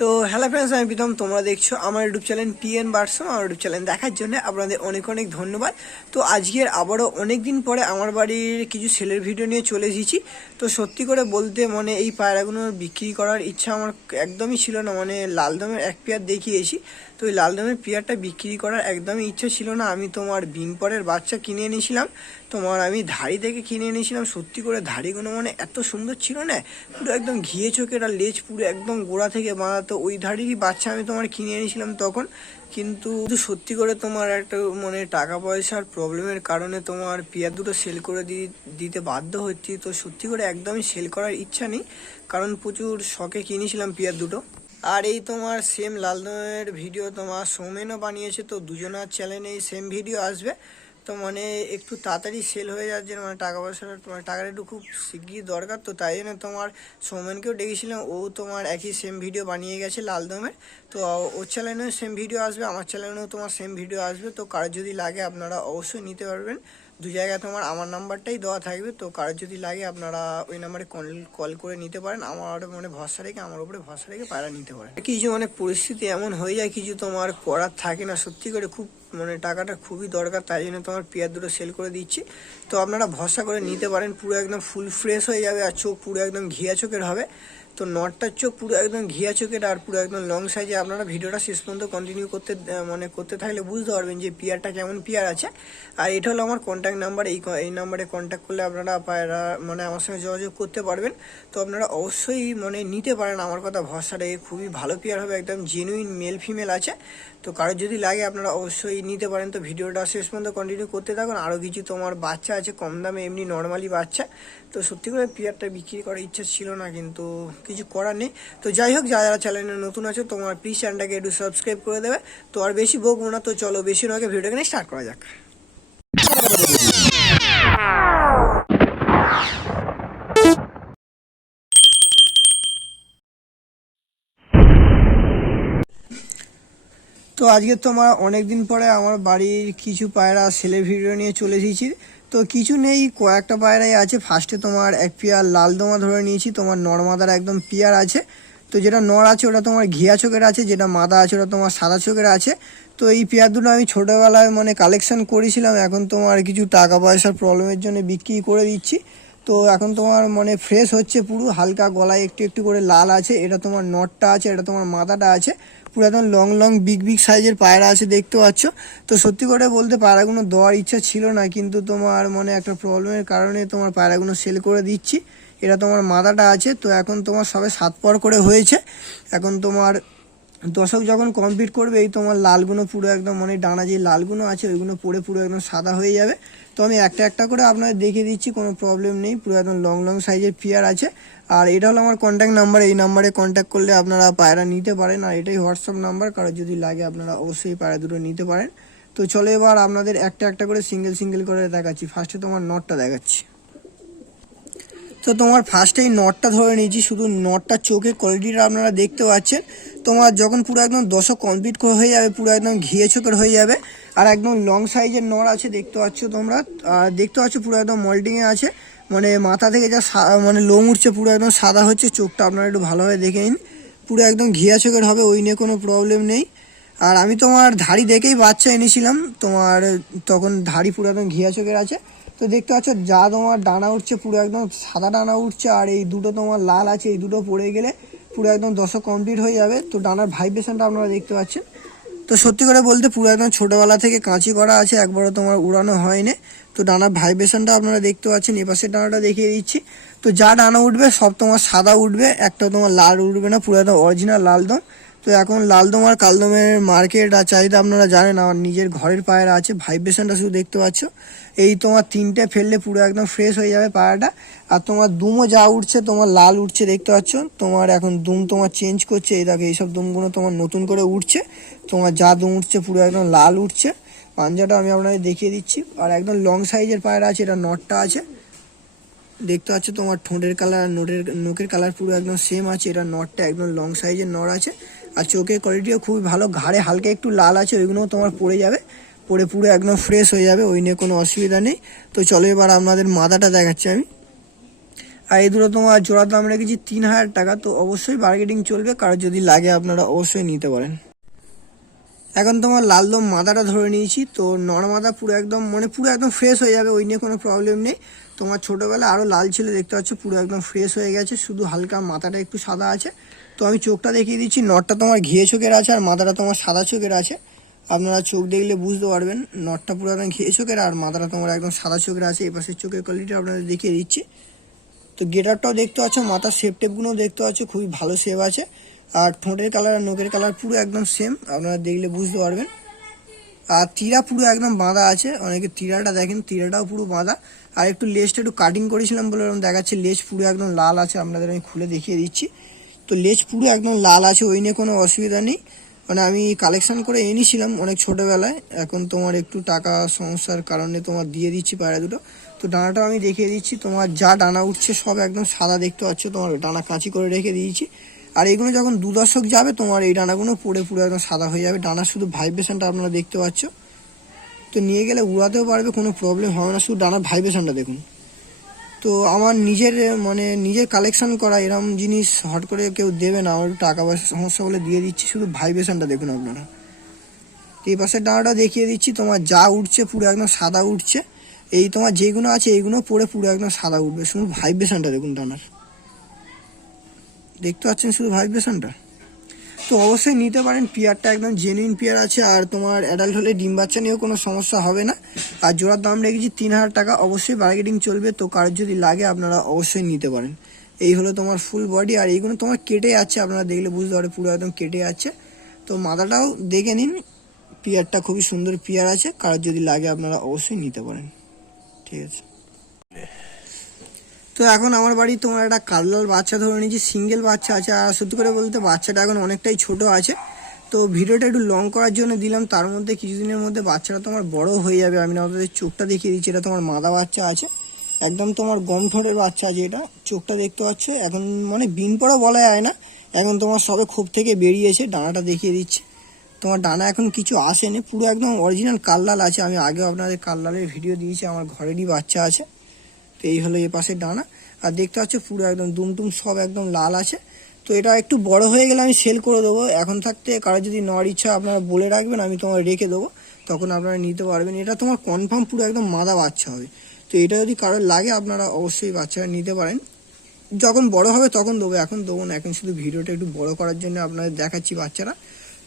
তো hello friends, আমি প্রীতম। তোমরা দেখছো আমার ইউটিউব চ্যানেল টিএন বার্সম। আমার ইউটিউব চ্যানেল দেখার জন্য আপনাদের অনেক অনেক ধন্যবাদ। তো আজকের আবারও অনেক দিন পরে আমার বাড়ির কিছু সেলের ভিডিও নিয়ে চলে এসেছি। তো সত্যি করে বলতে এই পায়রাগুলো বিক্রি করার ইচ্ছা আমার একদমই ছিল না। লাল দমের এক পেয়ার দেখিয়েছি, তো ওই লাল দমের পেয়ারটা বিক্রি করার একদমই ইচ্ছা ছিল না। আমি বিনপরের বাচ্চা কিনে এনেছিলাম, আমি ধাড়ি থেকে কিনে এনেছিলাম। সত্যি করে ধাড়িগুলো এত সুন্দর ছিল না, পুরো একদম ঘিয়ে চোখের, আর লেজ পুরো একদম গোড়া থেকে বাঁধা। তো ওই ধাড়িরই বাচ্চা আমি কিনে এনেছিলাম তখন। কিন্তু সত্যি করে একটা টাকা পয়সার প্রবলেমের কারণে পেয়ার দুটো সেল করে দিতে বাধ্য হচ্ছি। তো সত্যি করে একদমই সেল করার ইচ্ছা নেই, কারণ প্রচুর শখে কিনেছিলাম পেয়ার দুটো। আর এই সেম লাল দমের ভিডিও সৌমেনও বানিয়েছে, তো দুজনার চ্যানেলে সেম ভিডিও আসবে। তো একটু তাড়াতাড়ি সেল হয়ে যাচ্ছে, টাকা পয়সার টাকাটা একটু খুব শিগগিরই দরকার। তো তাই জন্য সৌমেনকেও ডেকেছিলাম, ও একই সেম ভিডিও বানিয়ে গেছে লাল দমের। তো ওর চ্যানেলেও সেম ভিডিও আসবে, আমার চ্যানেলেও সেম ভিডিও আসবে। তো কারোর যদি লাগে আপনারা অবশ্যই নিতে পারবেন। দু জায়গায় আমার নাম্বারটাই দেওয়া থাকবে। তো কারোর যদি লাগে আপনারা ওই নাম্বারে কল করে নিতে পারেন। আমার ভরসা রেখে, আমার উপরে ভরসা রেখে পায়রা নিতে পারেন। কিছু পরিস্থিতি এমন হয়ে যায়, কিছু করার থাকে না। সত্যি করে খুব টাকাটা খুবই দরকার, তাই জন্য পেয়ার দুটো সেল করে দিচ্ছি। তো আপনারা ভরসা করে নিতে পারেন। পুরো একদম ফুল ফ্রেশ হয়ে যাবে, আর চোখ পুরো একদম ঘিয়া চোখের হবে। তো নটটার চোখ পুরো একদম ঘিয়া চোখের, আর পুরো একদম লং সাইজে। আপনারা ভিডিওটা শেষ পর্যন্ত কন্টিনিউ করতে থাকলে বুঝতে পারবেন যে পেয়ারটা কেমন পেয়ার আছে। আর এটা হলো আমার কন্ট্যাক্ট নাম্বার। এই নাম্বারে কন্ট্যাক্ট করলে আপনারা পায়রা আমার সঙ্গে যোগাযোগ করতে পারবেন। তো আপনারা অবশ্যই নিতে পারেন, আমার কথা ভরসা রেখে। খুবই ভালো পেয়ার হবে, একদম জেনুইন মেল ফিমেল আছে। তো কারোর যদি লাগে আপনারা অবশ্যই নিতে পারেন। তো ভিডিওটা শেষ পর্যন্ত কন্টিনিউ করতে থাকুন। আরও কিছু বাচ্চা আছে কম দামে, এমনি নর্মালি বাচ্চা। তো সত্যি করে পেয়ারটা বিক্রি করার ইচ্ছা ছিল না, কিন্তু কিছু করার নেই। তো যাই হোক, যারা চ্যানেলে নতুন আছে প্লিজ চ্যানেলটাকে একটু সাবস্ক্রাইব করে দেবে। তো আর বেশি বকবো না, তো চলো বেশি নয় ভিডিওটাকে নিয়ে স্টার্ট করা যাক। তো আজকে অনেক দিন পরে আমার বাড়ির কিছু পায়রা সেলের ভিডিও নিয়ে চলে এসেছি। তো কিছু নেই, কয়েকটা পায়রাই আছে। ফার্স্টে এক পেয়ার লাল দমা ধরে নিয়েছি, নরমাদার একদম পেয়ার আছে। তো যেটা নর আছে ওটা ঘিয়া চোখের আছে, যেটা মাদা আছে ওটা সাদা চোখের আছে। তো এই পেয়ার দুটো আমি ছোটোবেলায় কালেকশন করেছিলাম, এখন কিছু টাকা পয়সার প্রবলেমের জন্য বিক্রি করে দিচ্ছি। তো এখন ফ্রেশ হচ্ছে, পুরো হালকা গলায় একটু একটু করে লাল আছে। এটা নটটা আছে, এটা মাদাটা আছে। পুরো একদম লং লং বিগ বিগ সাইজের পায়রা আছে, দেখতে পাচ্ছ। তো সত্যি করে বলতে পায়রাগুলো দেওয়ার ইচ্ছা ছিল না, কিন্তু একটা প্রবলেমের কারণে পায়রাগুলো সেল করে দিচ্ছি। এটা মাদাটা আছে। তো এখন সবে 7 পর করে হয়েছে। এখন দশক যখন কমপ্লিট করবে, এই লালগুলো পুরো একদম ডানা যে লালগুলো আছে ওইগুলো পরে পুরো একদম সাদা হয়ে যাবে। তো আমি একটা একটা করে আপনাদের দেখিয়ে দিচ্ছি, কোনো প্রবলেম নেই। পুরো একদম লং লং সাইজের পেয়ার আছে। আর এটা হলো আমার কন্ট্যাক্ট নাম্বার, এই নাম্বারে কন্ট্যাক্ট করলে আপনারা পায়রা নিতে পারেন। আর এটাই হোয়াটসঅ্যাপ নাম্বার, কারো যদি লাগে আপনারা অবশ্যই পায়রা দুটো নিতে পারেন। তো চলো এবার আপনাদের একটা একটা করে সিঙ্গেল করে দেখাচ্ছি। ফার্স্টে নটটা দেখাচ্ছি। তো ফার্স্টে এই নটটা ধরে নিয়েছি, শুধু নটটার চোখের কোয়ালিটিটা আপনারা দেখতে পাচ্ছেন। যখন পুরো একদম দশক কমপ্লিট হয়ে যাবে, পুরো একদম ঘিয়ে চোখের হয়ে যাবে। আর একদম লং সাইজের নর আছে, দেখতে পাচ্ছ তোমরা। আর দেখতে পাচ্ছ পুরো একদম মল্টিংয়ে আছে, মাথা থেকে যা লোম উঠছে পুরো একদম সাদা হচ্ছে। চোখটা আপনারা একটু ভালোভাবে দেখে নিন, পুরো একদম ঘিয়া চোখের হবে, ওই নিয়ে কোনো প্রবলেম নেই। আর আমি ধাড়ি দেখেই বাচ্চা এনেছিলাম, তখন ধাড়ি পুরো একদম ঘিয়া চোখের আছে। তো দেখতে পাচ্ছ যা ডানা উঠছে পুরো একদম সাদা ডানা উঠছে। আর এই দুটো লাল আছে, এই দুটো পড়ে গেলে পুরো একদম দশক কমপ্লিট হয়ে যাবে। তো ডানার ভাইব্রেশনটা আপনারা দেখতে পাচ্ছেন। তো সত্যি করে বলতে পুরো একদম ছোটোবেলা থেকে কাঁচি করা আছে, একবারও উড়ানো হয়নি। তো ডানার ভাইব্রেশনটা আপনারা দেখতে পাচ্ছেন। এপাশের ডানাটা দেখিয়ে দিচ্ছি। তো যা ডানা উঠবে সব সাদা উঠবে, একটা লাল উঠবে না, পুরো একদম অরিজিনাল লাল দম। তো এখন লাল দম আর কালদমের মার্কেট আর চাহিদা আপনারা জানেন। আমার নিজের ঘরের পায়রা আছে, ভাইব্রেশনটা শুধু দেখতে পাচ্ছ। এই তিনটে ফেললে পুরো একদম ফ্রেশ হয়ে যাবে পায়রাটা। আর দুমও যা উঠছে লাল উঠছে, দেখতে পাচ্ছ। এখন দুম চেঞ্জ করছে, এই দেখো এইসব দুমগুলো নতুন করে উঠছে। যা দুম উঠছে পুরো একদম লাল উঠছে। পাঞ্জাটা আমি আপনাদের দেখিয়ে দিচ্ছি। আর একদম লং সাইজের পায়রা আছে, এটা নটটা আছে, দেখতে পাচ্ছ। ঠোঁটের কালার নোকের কালার পুরো একদম সেম আছে। এটা নটটা একদম লং সাইজের নর আছে। আর চোখের কোয়ালিটিও খুবই ভালো, ঘাড়ে হালকা একটু লাল আছে, ওইগুলোও পড়ে যাবে, পরে পুরো একদম ফ্রেশ হয়ে যাবে, ওই নিয়ে কোনো অসুবিধা নেই। তো চলো এবার আপনাদের মাদাটা দেখাচ্ছি আমি। আর এই দুটো তোমার জোড়ার দাম রেখেছি 3000 টাকা। তো অবশ্যই বার্গেনিং চলবে, কারোর যদি লাগে আপনারা অবশ্যই নিতে পারেন। এখন তোমার লালদম মাদাটা ধরে নিয়েছি। তো নর মাদা পুরো একদম পুরো একদম ফ্রেশ হয়ে যাবে, ওই নিয়ে কোনো প্রবলেম নেই। তোমার ছোটোবেলায় আরও লাল ছিল, দেখতে পাচ্ছ পুরো একদম ফ্রেশ হয়ে গেছে, শুধু হালকা মাথাটা একটু সাদা আছে। তো আমি চোখটা দেখিয়ে দিচ্ছি, নরটা তোমার ঘিয়ে চোখের আছে আর মাদাটা তোমার সাদা চোখের আছে। আপনারা চোখ দেখলে বুঝতে পারবেন, নরটা পুরো একদম ঘিয়ে চোখের আর মাদাটা তোমার একদম সাদা চোখের আছে। এই পাশের চোখের কোয়ালিটি আপনাদের দেখিয়ে দিচ্ছি। তো গেটারটাও দেখতে পাচ্ছ, মাথার শেপ টেপগুলোও দেখতে পাচ্ছ, খুবই ভালো শেপ আছে। আর ঠোঁটের কালার আর নোকের কালার পুরো একদম সেম, আপনারা দেখলে বুঝতে পারবেন। আর তীরা পুরো একদম বাঁধা আছে, অনেকে তীরাটা দেখেন, তীরাটাও পুরো বাঁধা। আর একটু লেজটা একটু কাটিং করেছিলাম বলে এরকম দেখাচ্ছে, লেজ পুরো একদম লাল আছে, আপনাদের আমি খুলে দেখিয়ে দিচ্ছি। তো লেজ পুরো একদম লাল আছে, ওই নিয়ে কোনো অসুবিধা নেই। আমি কালেকশন করে এনেছিলাম অনেক ছোটোবেলায়, এখন তোমার একটু টাকা সমস্যার কারণে তোমার দিয়ে দিচ্ছি পায়রা দুটো। তো ডানাটাও আমি দেখিয়ে দিচ্ছি, তোমার যা ডানা উঠছে সব একদম সাদা দেখতে পাচ্ছ, তোমার ডানা কাঁচি করে রেখে দিয়েছি। আর এইগুলো যখন 2 দশক যাবে তোমার এই ডানাগুলো পড়ে পুরো একদম সাদা হয়ে যাবে। ডানা শুধু ভাইব্রেশনটা আপনারা দেখতে পাচ্ছ, তো নিয়ে গেলে উড়াতেও পারবে, কোনো প্রবলেম হবে না, শুধু ডানার ভাইব্রেশনটা দেখুন। তো আমার নিজের কালেকশন করা এরম জিনিস হট করে কেউ দেবে না, আমার টাকা পয়সা সমস্যা বলে দিয়ে দিচ্ছি, শুধু ভাইব্রেশনটা দেখুন আপনারা। এই পাশের ডানাটা দেখিয়ে দিচ্ছি, তোমার যা উঠছে পুরো একদম সাদা উঠছে। এই তোমার যেগুলো আছে এইগুলো পরে পুরো একদম সাদা উঠবে, শুধু ভাইব্রেশনটা দেখুন ডানার, দেখতে পাচ্ছেন শুধু ভাইব্রেশনটা। তো অবশ্যই নিতে পারেন, পেয়ারটা একদম জেনুইন পেয়ার আছে। আর তোমার অ্যাডাল্ট হলে ডিম বাচ্চা নিয়েও কোনো সমস্যা হবে না। আর জোড়ার দাম রেখেছি 3000 টাকা, অবশ্যই বার্গেনিং চলবে। তো কারোর যদি লাগে আপনারা অবশ্যই নিতে পারেন। এই হলো তোমার ফুল বডি, আর এইগুলো তোমার কেটে যাচ্ছে, আপনারা দেখলে বুঝতে পারে পুরো একদম কেটে যাচ্ছে। তো মাথাটাও দেখে নিন, পেয়ারটা খুবই সুন্দর পেয়ার আছে, কারোর যদি লাগে আপনারা অবশ্যই নিতে পারেন। ঠিক আছে। তো এখন আমার বাড়ি তোমার একটা কাললাল বাচ্চা ধরে নিয়েছি, সিঙ্গেল বাচ্চা আছে। আর সত্যি করে বলতে বাচ্চাটা এখন অনেকটাই ছোট আছে। তো ভিডিওটা একটু লং করার জন্য দিলাম, তার মধ্যে কিছুদিনের মধ্যে বাচ্চাটা তোমার বড় হয়ে যাবে। আমি আপনাদের চোখটা দেখিয়ে দিচ্ছি, এটা তোমার মাদা বাচ্চা আছে, একদম তোমার গম ঠোঁটের বাচ্চা আছে। এটা চোখটা দেখতে পাচ্ছে, এখন বিন পড়া বলা যায় না, এখন তোমার সবে খোপ থেকে বেরিয়েছে। ডানাটা দেখিয়ে দিচ্ছি, তোমার ডানা এখন কিছু আসেনি, পুরো একদম অরিজিনাল কাললাল আছে। আমি আগেও আপনাদের কাললালের ভিডিও দিয়েছি, আমার ঘরেরই বাচ্চা আছে। তো এই হলো এ পাশের ডানা, আর দেখতে পাচ্ছ পুরো একদম দুমটুম সব একদম লাল আছে। তো এটা একটু বড় হয়ে গেলে আমি সেল করে দেবো, এখন থাকতে কারো যদি নেওয়ার ইচ্ছা আপনারা বলে রাখবেন, আমি তোমার রেখে দেবো, তখন আপনারা নিতে পারবেন। এটা তোমার কনফার্ম পুরো একদম মাদা বাচ্চা হবে। তো এটা যদি কারোর লাগে আপনারা অবশ্যই বাচ্চারা নিতে পারেন, যখন বড় হবে তখন দেবো, এখন দেবো না। এখন শুধু ভিডিওটা একটু বড় করার জন্য আপনাদের দেখাচ্ছি বাচ্চারা।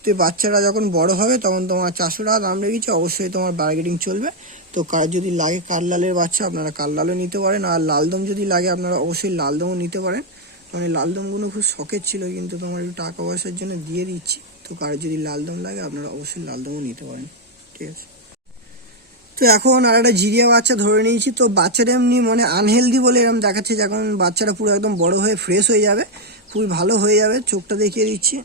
তো বাচ্চারা যখন বড় হবে তখন তোমার 400 টাকা দাম রেখেছে, অবশ্যই তোমার বার্গেনিং চলবে। তো কার যদি লাগে কাললালের বাচ্চা আপনারা কাললালও নিতে পারেন, আর লালদম যদি লাগে আপনারা অবশ্যই লালদমও নিতে পারেন। লালদমগুলো খুব শখের ছিল, কিন্তু তোমার একটু টাকা পয়সার জন্য দিয়ে দিচ্ছি। তো কার যদি লালদম লাগে আপনারা অবশ্যই লালদমও নিতে পারেন। ঠিক আছে। তো এখন আর একটা জিরিয়া বাচ্চা ধরে নিয়েছি। তো বাচ্চাটা এমনি আনহেলদি বলে এরকম দেখাচ্ছে, যখন বাচ্চাটা পুরো একদম বড় হয়ে ফ্রেশ হয়ে যাবে, খুবই ভালো হয়ে যাবে। চোখটা দেখিয়ে দিচ্ছি,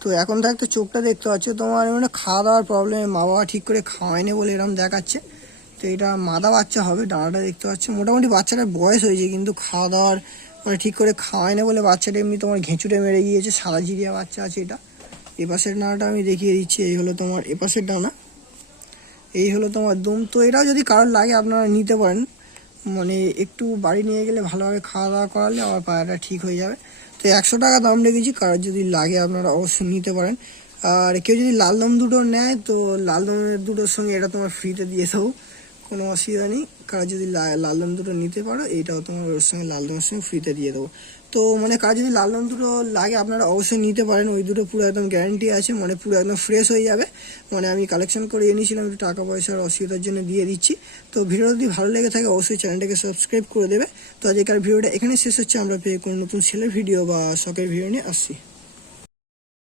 তো এখন থাকতে চোখটা দেখতে পাচ্ছ, তোমার খাওয়া দাওয়ার প্রবলেমে মা বাবা ঠিক করে খাওয়ায়নি বলে এরকম দেখাচ্ছে। তো এটা মাদা বাচ্চা হবে, ডানাটা দেখতে পাচ্ছ, মোটামুটি বাচ্চাটার বয়স হয়েছে, কিন্তু খাওয়া দাওয়ার ঠিক করে খাওয়ায়নি বলে বাচ্চাটা এমনি তোমার ঘেঁচুটে মেরে গিয়েছে। সাদা জিরিয়া বাচ্চা আছে এটা। এপাশের ডানাটা আমি দেখিয়ে দিচ্ছি, এই হলো তোমার এপাশের ডানা, এই হলো তোমার দুম। তো এটাও যদি কারোর লাগে আপনারা নিতে পারেন, একটু বাড়ি নিয়ে গেলে ভালোভাবে খাওয়া দাওয়া করালে আমার পায়রাটা ঠিক হয়ে যাবে। তো 100 টাকা দাম রেখেছি, কারোর যদি লাগে আপনারা অবশ্যই নিতে পারেন। আর কেউ যদি লালদম দুটো নেয়, তো লালদমের দুটোর সঙ্গে এটা তোমার ফ্রিতে দিয়ে দেবো, কোনো অসুবিধা নেই। কারো যদি লালদম দুটো নিতে পারো, এইটাও তোমার ওর সঙ্গে লালদমের সঙ্গে ফ্রিতে দিয়ে দেবো। তো কারো যদি লালদম দুটো লাগে আপনারা অবশ্যই নিতে পারেন, ওই দুটো পুরো একদম গ্যারান্টি আছে, পুরো একদম ফ্রেশ হয়ে যাবে। আমি কালেকশন করে এনেছিলাম, একটু টাকা পয়সার অসুবিধার জন্য দিয়ে দিচ্ছি। তো ভিডিওটা যদি ভালো লেগে থাকে অবশ্যই চ্যানেলটাকে সাবস্ক্রাইব করে দেবে। তো আজকের ভিডিওটা এখানে শেষ হচ্ছে, আমরা পেয়ে কোনো নতুন ছেলের ভিডিও বা শখের ভিডিও নিয়ে আসছি।